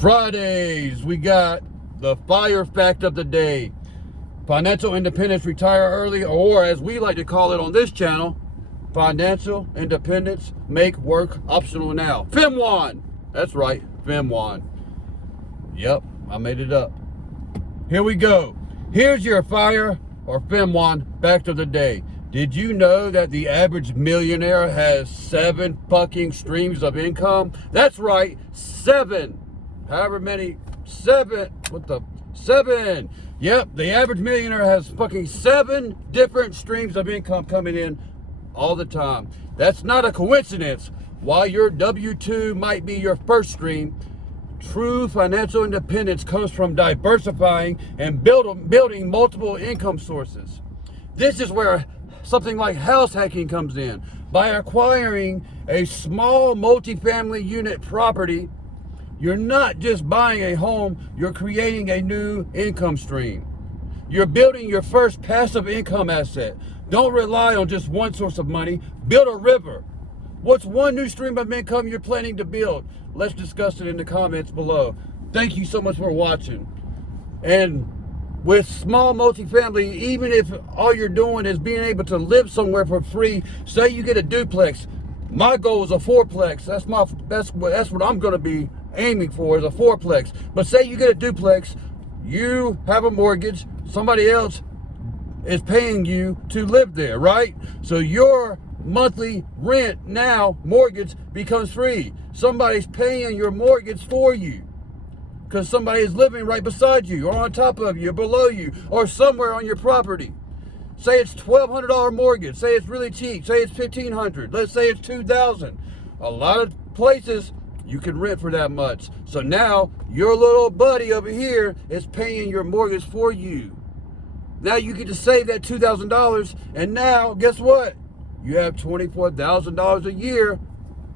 Fridays, we got the fire fact of the day. Financial independence, retire early, or as we like to call it on this channel, financial independence, make work optional now. FIM1. That's right, FIM1. Yep, I made it up. Here we go. Here's your fire or FIM1 fact of the day. Did you know that the average millionaire has 7 fucking streams of income? That's right, 7. However many, 7. What the? 7. Yep, the average millionaire has fucking 7 different streams of income coming in all the time. That's not a coincidence. While your W-2 might be your first stream, true financial independence comes from diversifying and building multiple income sources. This is where something like house hacking comes in. By acquiring a small multifamily unit property, you're not just buying a home, you're creating a new income stream. You're building your first passive income asset. Don't rely on just one source of money. Build a river. What's one new stream of income you're planning to build? Let's discuss it in the comments below. Thank you so much for watching. And with small multifamily, even if all you're doing is being able to live somewhere for free, say you get a duplex. My goal is a fourplex. That's what I'm going to be aiming for, is a fourplex. But say you get a duplex, you have a mortgage, somebody else is paying you to live there, right? So your monthly rent now, mortgage, becomes free. Somebody's paying your mortgage for you because somebody is living right beside you or on top of you or below you or somewhere on your property. Say it's $1,200 mortgage. Say it's really cheap. Say it's $1,500. Let's say it's $2,000. A lot of places you can rent for that much. So now your little buddy over here is paying your mortgage for you. Now you get to save that $2,000, and now guess what? You have $24,000 a year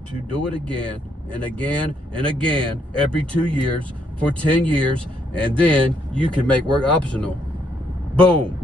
to do it again and again and again every 2 years for 10 years, and then you can make work optional. Boom.